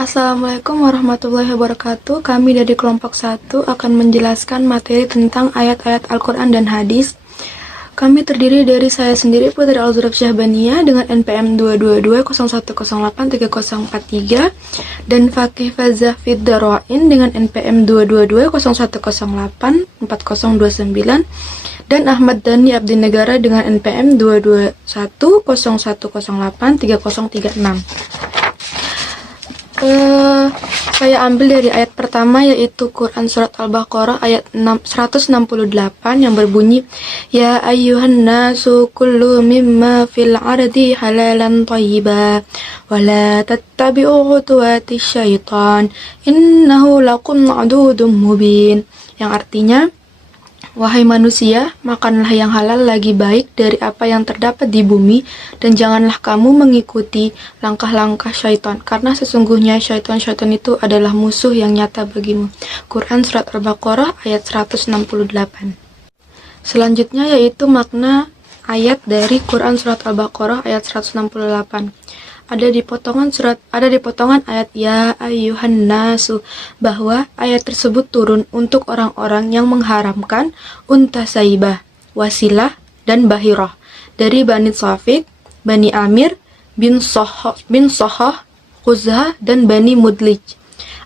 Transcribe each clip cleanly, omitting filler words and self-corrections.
Assalamualaikum warahmatullahi wabarakatuh. Kami dari kelompok 1 akan menjelaskan materi tentang ayat-ayat Al-Quran dan hadis. Kami terdiri dari saya sendiri, Putri Al-Zurab Syahbaniyah dengan NPM 222014343 dan Fakih Fazah Fid Darain dengan NPM 22201084029 dan Ahmad Dhani Abdi Negara dengan NPM 22101083036. Saya ambil dari ayat pertama, yaitu Quran Surat Al-Baqarah ayat 168 yang berbunyi, Ya ayyuhan nasu kullu mimma fil ardi halalan thayyiba wa la tattabi'u khutuwatis syaitan innahu lakum aduwwum mubin, yang artinya, wahai manusia, makanlah yang halal lagi baik dari apa yang terdapat di bumi, dan janganlah kamu mengikuti langkah-langkah syaitan, karena sesungguhnya syaitan-syaitan itu adalah musuh yang nyata bagimu. Quran Surat Al-Baqarah ayat 168. Selanjutnya yaitu makna ayat dari Quran Surat Al-Baqarah ayat 168. Ada di potongan ayat Ya ayyuhan nasu, bahwa ayat tersebut turun untuk orang-orang yang mengharamkan unta saibah, wasilah, dan bahirah dari Bani Safiq, Bani Amir, bin Sohah, Khuzah, dan Bani Mudlij.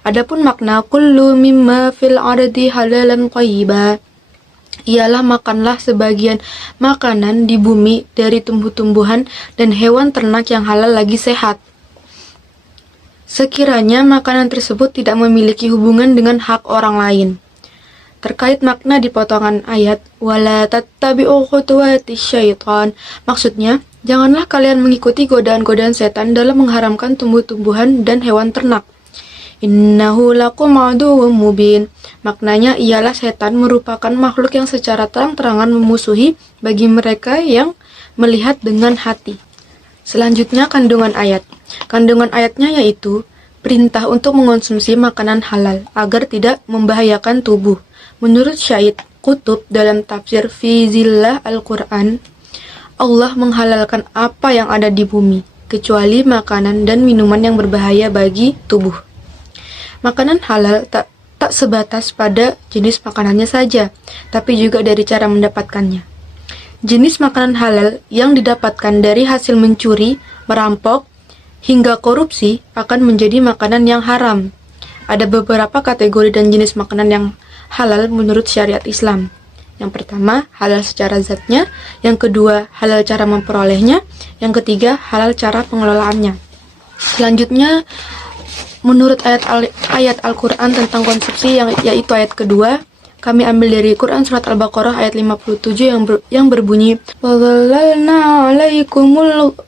Adapun makna kullu mimma fil ardi halalan thayyiba, ialah makanlah sebagian makanan di bumi dari tumbuh-tumbuhan dan hewan ternak yang halal lagi sehat, sekiranya makanan tersebut tidak memiliki hubungan dengan hak orang lain. Terkait makna di potongan ayat wala tattabi'u khutuwatis syaitan, maksudnya janganlah kalian mengikuti godaan-godaan setan dalam mengharamkan tumbuh-tumbuhan dan hewan ternak. Innahu lakum aduwwum mubin, maknanya ialah setan merupakan makhluk yang secara terang-terangan memusuhi bagi mereka yang melihat dengan hati. Selanjutnya kandungan ayat. Kandungan ayatnya yaitu perintah untuk mengonsumsi makanan halal agar tidak membahayakan tubuh. Menurut Syahid Qutb dalam tafsir Fi Zillah Al-Quran, Allah menghalalkan apa yang ada di bumi, kecuali makanan dan minuman yang berbahaya bagi tubuh. Makanan halal tak sebatas pada jenis makanannya saja, tapi juga dari cara mendapatkannya. Jenis makanan halal yang didapatkan dari hasil mencuri, merampok, hingga korupsi akan menjadi makanan yang haram. Ada beberapa kategori dan jenis makanan yang halal menurut syariat Islam. Yang pertama, halal secara zatnya. Yang kedua, halal cara memperolehnya. Yang ketiga, halal cara pengelolaannya. Selanjutnya, menurut ayat Al-Quran tentang konsumsi, yaitu ayat kedua, kami ambil dari Quran Surat Al-Baqarah ayat 57 yang berbunyi, وَظَلَّلْنَا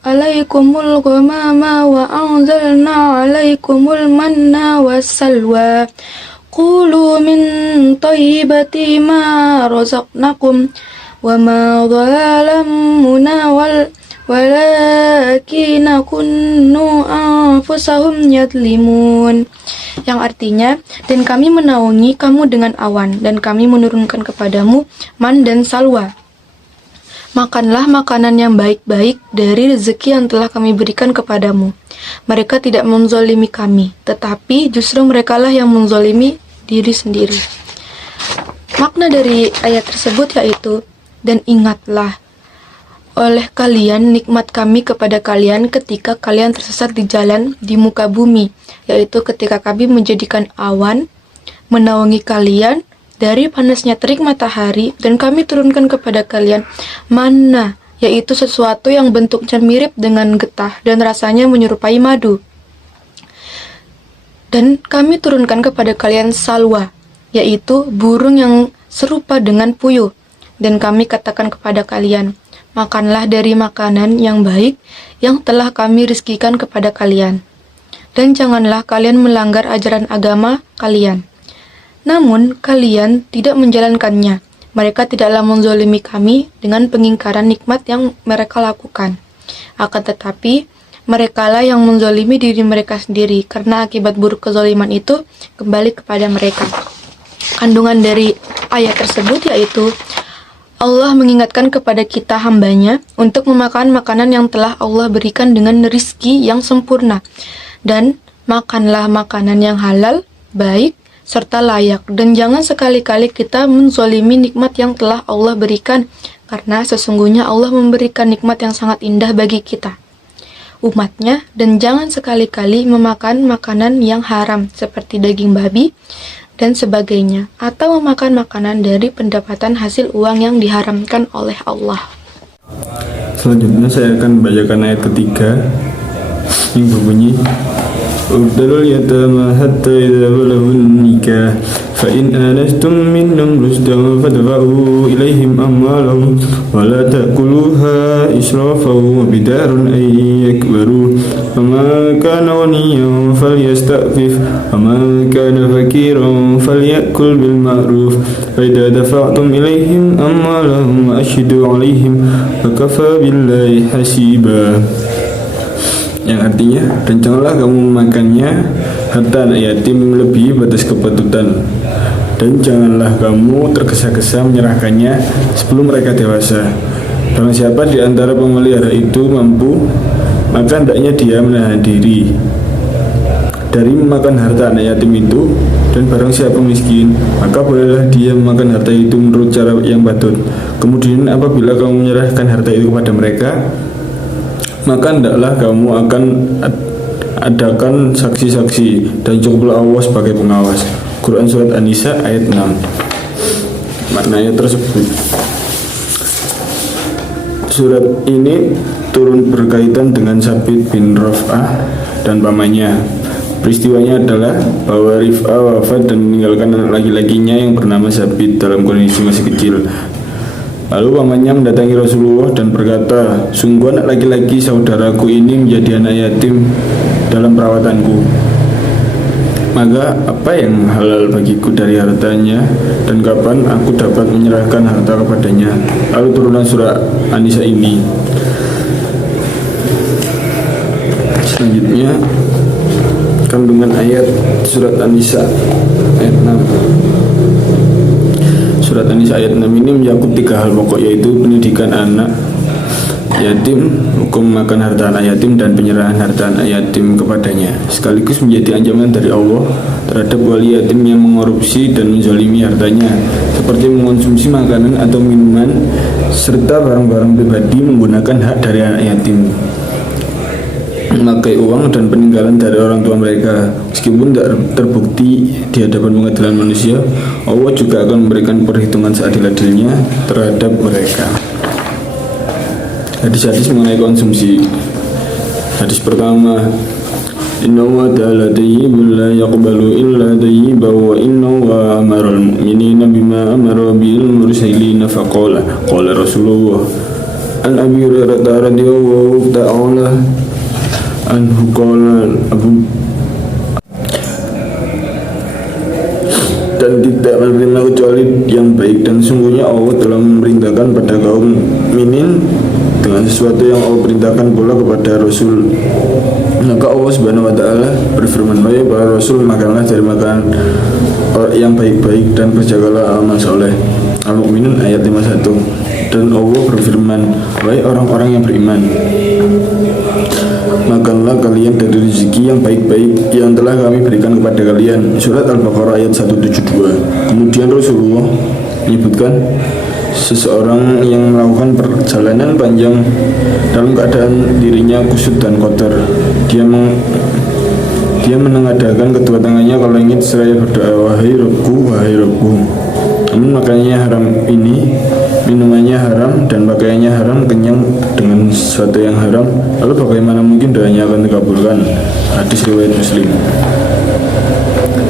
عَلَيْكُمُ الْغَمَامَ وَأَنْزَلْنَا عَلَيْكُمُ الْمَنَّ وَالسَّلْوَى قُولُوا مِنْ طَيِّبَاتِ مَا رَزَقْنَاكُمْ وَمَا ظَلَمُونَا walakin kunnu anfusahum yadlimun, yang artinya, dan kami menaungi kamu dengan awan, dan kami menurunkan kepadamu man dan salwa. Makanlah makanan yang baik-baik dari rezeki yang telah kami berikan kepadamu. Mereka tidak menzolimi kami, tetapi justru merekalah yang menzolimi diri sendiri. Makna dari ayat tersebut yaitu, dan ingatlah oleh kalian nikmat kami kepada kalian ketika kalian tersesat di jalan di muka bumi, yaitu ketika kami menjadikan awan menaungi kalian dari panasnya terik matahari, dan kami turunkan kepada kalian manna, yaitu sesuatu yang bentuknya mirip dengan getah dan rasanya menyerupai madu. Dan kami turunkan kepada kalian salwa, yaitu burung yang serupa dengan puyuh, dan kami katakan kepada kalian, makanlah dari makanan yang baik yang telah kami rizkikan kepada kalian, dan janganlah kalian melanggar ajaran agama kalian. Namun kalian tidak menjalankannya. Mereka tidaklah menzolimi kami dengan pengingkaran nikmat yang mereka lakukan. Akan tetapi merekalah yang menzolimi diri mereka sendiri, karena akibat buruk kezoliman itu kembali kepada mereka. Kandungan dari ayat tersebut yaitu Allah mengingatkan kepada kita hambanya untuk memakan makanan yang telah Allah berikan dengan rizki yang sempurna, dan Makanlah makanan yang halal, baik, serta layak, dan jangan sekali-kali kita menzolimi nikmat yang telah Allah berikan, karena sesungguhnya Allah memberikan nikmat yang sangat indah bagi kita, umatnya, dan jangan sekali-kali memakan makanan yang haram, seperti daging babi, dan sebagainya, atau memakan makanan dari pendapatan hasil uang yang diharamkan oleh Allah. Selanjutnya saya akan bacakan ayat ketiga yang berbunyi Ubdalul yatama hatta idza balagun nikah fa in anastum minhum rusdan fadfa'u ilaihim amwalahum wa la ta'kuluha israfan wa bidarun ay yakbaru fama kana ghaniyan falyasta'fif fama kana fakiran falyakul bil ma'ruf fa idza dafa'tum ilaihim amwalahum wa ashhidu alaihim fa kafa billahi hasiba, yang artinya, dan janganlah kamu memakannya harta anak yatim melebihi batas kepatutan, dan janganlah kamu tergesa-gesa menyerahkannya sebelum mereka dewasa. Barang siapa di antara pemelihara itu mampu, maka hendaknya dia menahan diri dari memakan harta anak yatim itu, dan barang siapa miskin, maka bolehlah dia memakan harta itu menurut cara yang patut. Kemudian apabila kamu menyerahkan harta itu kepada mereka, maka hendaklah kamu akan adakan saksi-saksi, dan cukuplah Allah sebagai pengawas. Quran Surat An-Nisa ayat 6. Makna ayat tersebut, surat ini turun berkaitan dengan Sabit bin Raf'ah dan pamannya. Peristiwanya adalah bahwa Rif'ah wafat dan meninggalkan anak laki-lakinya yang bernama Sabit dalam kondisi masih kecil. Lalu pamannya mendatangi Rasulullah dan berkata, sungguh anak laki-laki saudaraku ini menjadi anak yatim dalam perawatanku. Maka apa yang halal bagiku dari hartanya, dan kapan aku dapat menyerahkan harta kepadanya? Lalu turunlah surah An-Nisa ini. Selanjutnya kandungan ayat surat An-Nisa ayat 6. Surat An-Nisa ayat 6 ini mencakup 3 hal pokok, yaitu pendidikan anak yatim, hukum makan harta anak yatim, dan penyerahan harta anak yatim kepadanya, sekaligus menjadi ancaman dari Allah terhadap wali yatim yang mengorupsi dan menzalimi hartanya, seperti mengonsumsi makanan atau minuman serta barang-barang pribadi menggunakan hak dari anak yatim, memakai uang dan peninggalan dari orang tua mereka. Meskipun tidak terbukti di hadapan pengadilan manusia, Allah juga akan memberikan perhitungan seadil-adilnya terhadap mereka. Hadis-hadis mengenai konsumsi. Hadis pertama, Inna wa ta'ala tayyibun la yaqbalu illa tayyiban wa inna wa amaral mu'minina bima amara bil mursalina faqala qala Rasulullah an Abi Hurairah radhiyallahu ta'ala anhu qala Abu, dan tidak menerima kecuali yang baik, dan sungguhnya Allah telah memerintahkan pada kaum mukminin dengan sesuatu yang Allah perintahkan pula kepada Rasul. Maka Allah Subhanahu wa Ta'ala berfirman, wahai para Rasul, makanlah dari makanan yang baik-baik dan kerjakanlah amal soleh. Al-Mu'minun ayat 51. Dan Allah berfirman, wahai orang-orang yang beriman, makanlah kalian dari rezeki yang baik-baik yang telah kami berikan kepada kalian. Surat Al-Baqarah ayat 172. Kemudian Rasulullah menyebutkan seseorang yang melakukan perjalanan panjang dalam keadaan dirinya kusut dan kotor. Dia menengadahkan kedua tangannya kalau ingin seraya berdoa, wahai Rabbku, wahai Rabbku. Namun makanannya haram ini, minumannya haram, dan pakaiannya haram, kenyang dengan sesuatu yang haram. Lalu bagaimana mungkin doanya akan dikabulkan? Hadis riwayat Muslim.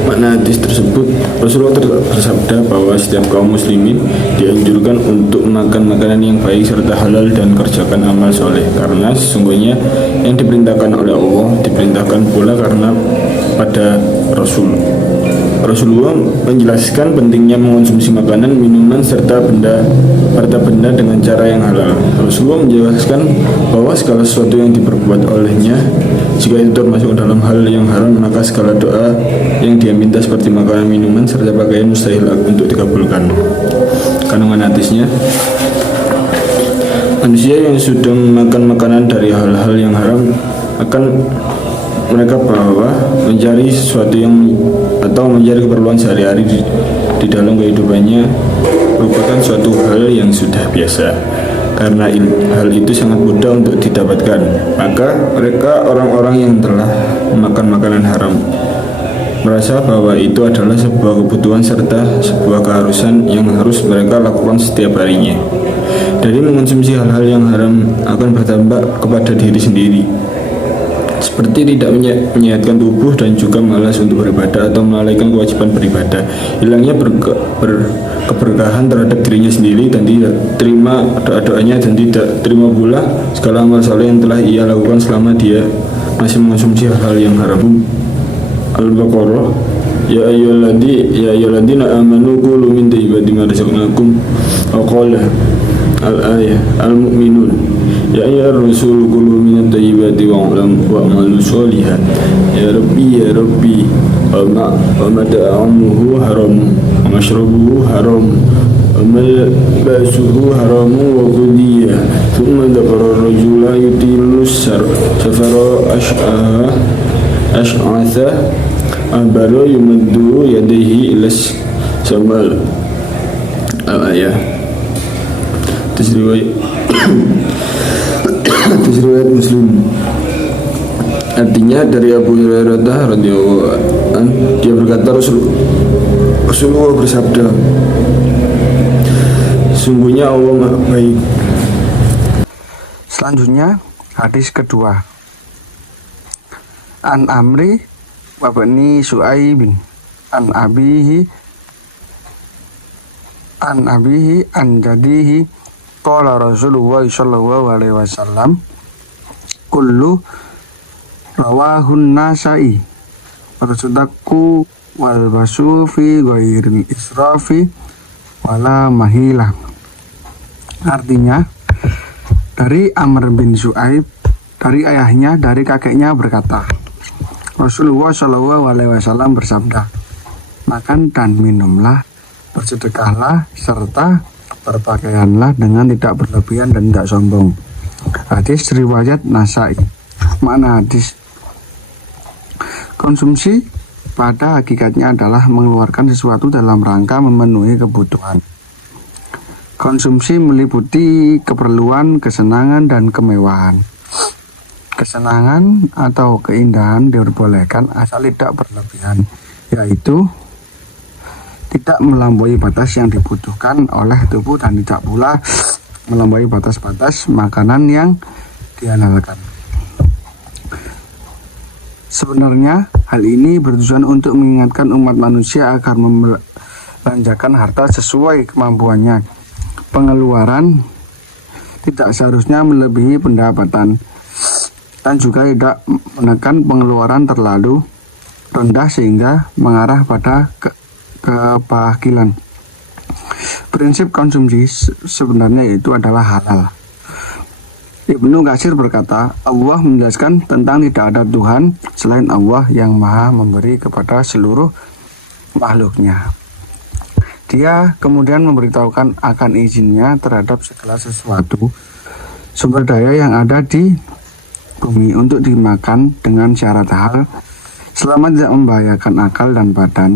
Makna hadis tersebut, Rasulullah bersabda bahwa setiap kaum muslimin dianjurkan untuk makan makanan yang baik serta halal dan kerjakan amal soleh, karena sesungguhnya yang diperintahkan oleh Allah diperintahkan pula karena pada Rasulullah menjelaskan pentingnya mengonsumsi makanan, minuman, serta harta benda dengan cara yang halal. Rasulullah menjelaskan bahwa segala sesuatu yang diperbuat olehnya, jika itu termasuk dalam hal yang haram, maka segala doa yang dia minta seperti makanan, minuman, serta pakaian mustahil untuk dikabulkan. Kandungan hadisnya, manusia yang sudah memakan makanan dari hal-hal yang haram akan mereka bahwa mencari sesuatu yang atau mencari keperluan sehari-hari di dalam kehidupannya merupakan suatu hal yang sudah biasa. Karena hal itu sangat mudah untuk didapatkan, maka mereka orang-orang yang telah memakan makanan haram merasa bahwa itu adalah sebuah kebutuhan serta sebuah keharusan yang harus mereka lakukan setiap harinya. Dari mengonsumsi hal-hal yang haram akan berdampak kepada diri sendiri, seperti tidak menyehatkan tubuh dan juga malas untuk beribadah atau melalaikan kewajiban beribadah. Hilangnya keberkahan terhadap dirinya sendiri dan tidak terima doa-doanya dan tidak terima pula segala amal saleh yang telah ia lakukan selama dia masih mengonsumsi hal-hal yang haram. Al-Baqarah, ya ayyuhalladzina amanu kulu min thayyibati ma razaqnakum. Wa qala al-ayah al-mu'minun, ya ayyuhar rasul kulu min thayyibati wa'malu sholihan. Ya rabbi wa mata'amuhu haram wa mashrabuhu haram wa malbasuhu haram wa ghudiyah. Thumma dhakara rajula yutilu safara ash'atha ahbara yumaddu yadayhi ilas samal. Al-ayah. Riwayat Muslim. Artinya dari Abu Hurairah radhiyallahu anhu, dia berkata Rasulullah bersabda, sungguhnya Allah Maha Baik. Selanjutnya hadis kedua. An Amri wa bani Su'aibin an abihi an jadihi qala Rasulullah sallallahu alaihi wasallam kullu rawahun nasai warsudaku wal basu fi ghairil israfi wala mahila. Artinya, dari Amr bin Su'aib, dari ayahnya, dari kakeknya berkata, Rasulullah Shallallahu Alaihi Wasallam bersabda, makan dan minumlah, bersedekahlah, serta berpakaianlah dengan tidak berlebihan dan tidak sombong. Hadis riwayat Nasai. Makna hadis: konsumsi pada hakikatnya adalah mengeluarkan sesuatu dalam rangka memenuhi kebutuhan. Konsumsi meliputi keperluan, kesenangan, dan kemewahan. Kesenangan atau keindahan diperbolehkan asal tidak berlebihan, yaitu tidak melampaui batas yang dibutuhkan oleh tubuh dan tidak pula melampaui batas-batas makanan yang dihalalkan. Sebenarnya hal ini bertujuan untuk mengingatkan umat manusia agar membelanjakan harta sesuai kemampuannya. Pengeluaran tidak seharusnya melebihi pendapatan dan juga tidak menekan pengeluaran terlalu rendah sehingga mengarah pada kebakilan. Prinsip konsumsi sebenarnya itu adalah halal. Ibnu Katsir berkata, Allah menjelaskan tentang tidak ada Tuhan selain Allah yang maha memberi kepada seluruh makhluknya. Dia kemudian memberitahukan akan izinnya terhadap segala sesuatu sumber daya yang ada di bumi untuk dimakan dengan syarat halal selama tidak membahayakan akal dan badan.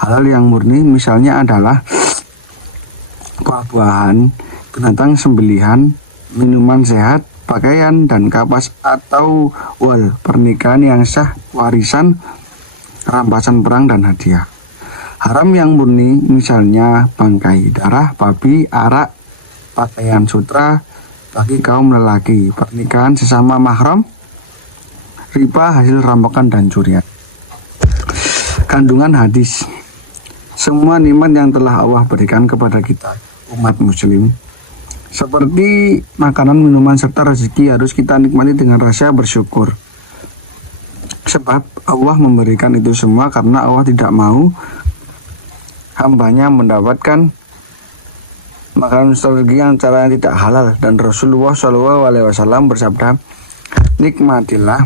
Halal yang murni misalnya adalah buah-buahan, binatang sembelihan, minuman sehat, pakaian dan kapas atau wal, pernikahan yang sah, warisan, rampasan perang dan hadiah. Haram yang murni misalnya bangkai darah, babi, arak, pakaian sutra bagi kaum lelaki, pernikahan sesama mahram, riba hasil rampokan dan curian. Kandungan hadis: semua nikmat yang telah Allah berikan kepada kita umat muslim, seperti makanan, minuman, serta rezeki, harus kita nikmati dengan rasa bersyukur. Sebab Allah memberikan itu semua karena Allah tidak mau hambanya mendapatkan makanan rezeki yang caranya tidak halal. Dan Rasulullah SAW bersabda, nikmatilah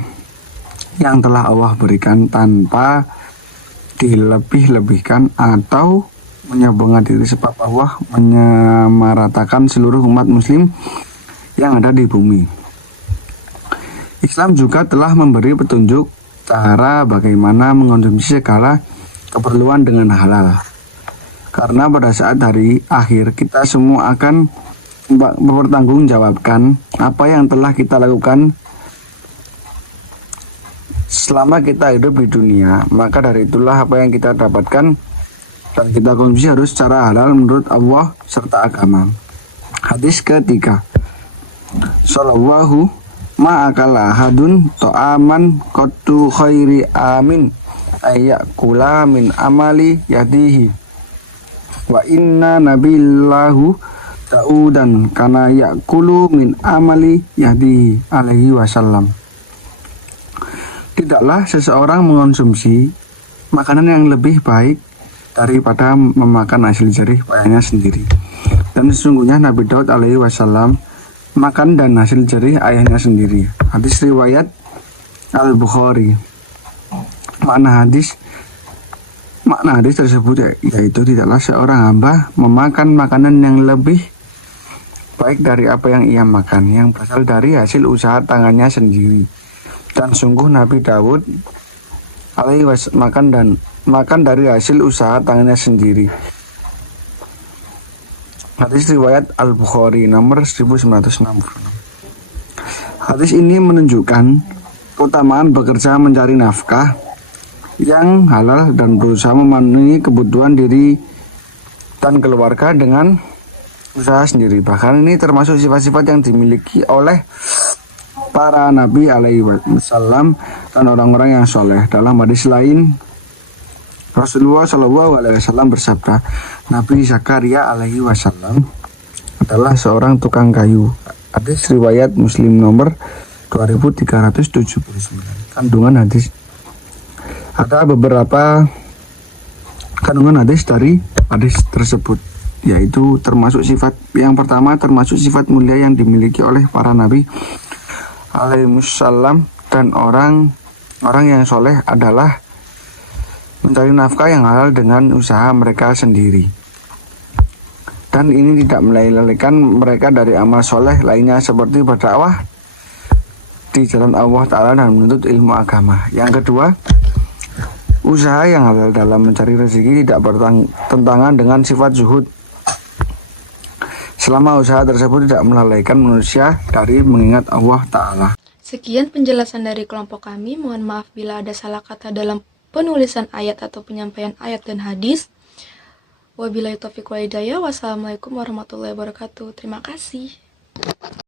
yang telah Allah berikan tanpa dilebih-lebihkan atau menyombongkan diri, sebab Allah menyamaratakan seluruh umat muslim yang ada di bumi. Islam juga telah memberi petunjuk cara bagaimana mengonsumsi segala keperluan dengan halal. Karena pada saat hari akhir kita semua akan mempertanggungjawabkan apa yang telah kita lakukan selama kita hidup di dunia. Maka dari itulah apa yang kita dapatkan dan kita konsumsi harus secara halal menurut Allah serta agama. Hadis ketiga, Sallallahu ma'akala ahadun to'aman qattu khairi amin ayyakula min amali yadihi wa inna nabillahu ta'udan kana yakulu min amali yadihi alaihi wasallam. Tidaklah seseorang mengonsumsi makanan yang lebih baik daripada memakan hasil jerih payahnya sendiri. Dan sesungguhnya Nabi Daud alaihi wasallam makan dan hasil jerih ayahnya sendiri. Hadis riwayat Al-Bukhari. Makna hadis tersebut yaitu tidaklah seorang hamba memakan makanan yang lebih baik dari apa yang ia makan, yang berasal dari hasil usaha tangannya sendiri. Dan sungguh Nabi Daud alaihi wasallam makan dari hasil usaha tangannya sendiri. Hadis riwayat Al-Bukhari nomor 1966. Hadis ini menunjukkan keutamaan bekerja mencari nafkah yang halal dan berusaha memenuhi kebutuhan diri dan keluarga dengan usaha sendiri. Bahkan ini termasuk sifat-sifat yang dimiliki oleh para nabi alaihi wasallam dan orang-orang yang soleh. Dalam hadis lain, Rasulullah Shallallahu Alaihi Wasallam bersabda, Nabi Zakaria Alaihi Wasallam adalah seorang tukang kayu. Hadis riwayat Muslim nomor 2379. Kandungan hadis, ada beberapa kandungan hadis dari hadis tersebut, yaitu termasuk sifat yang pertama, termasuk sifat mulia yang dimiliki oleh para nabi alaihi wasallam dan orang yang soleh adalah mencari nafkah yang halal dengan usaha mereka sendiri. Dan ini tidak melalaikan mereka dari amal soleh lainnya seperti berdakwah di jalan Allah Ta'ala dan menuntut ilmu agama. Yang kedua, usaha yang halal dalam mencari rezeki tidak bertentangan dengan sifat zuhud, selama usaha tersebut tidak melalaikan manusia dari mengingat Allah Ta'ala. Sekian penjelasan dari kelompok kami. Mohon maaf bila ada salah kata dalam penulisan ayat atau penyampaian ayat dan hadis. Wabillahi taufiq wal hidayah. Wassalamualaikum warahmatullahi wabarakatuh. Terima kasih.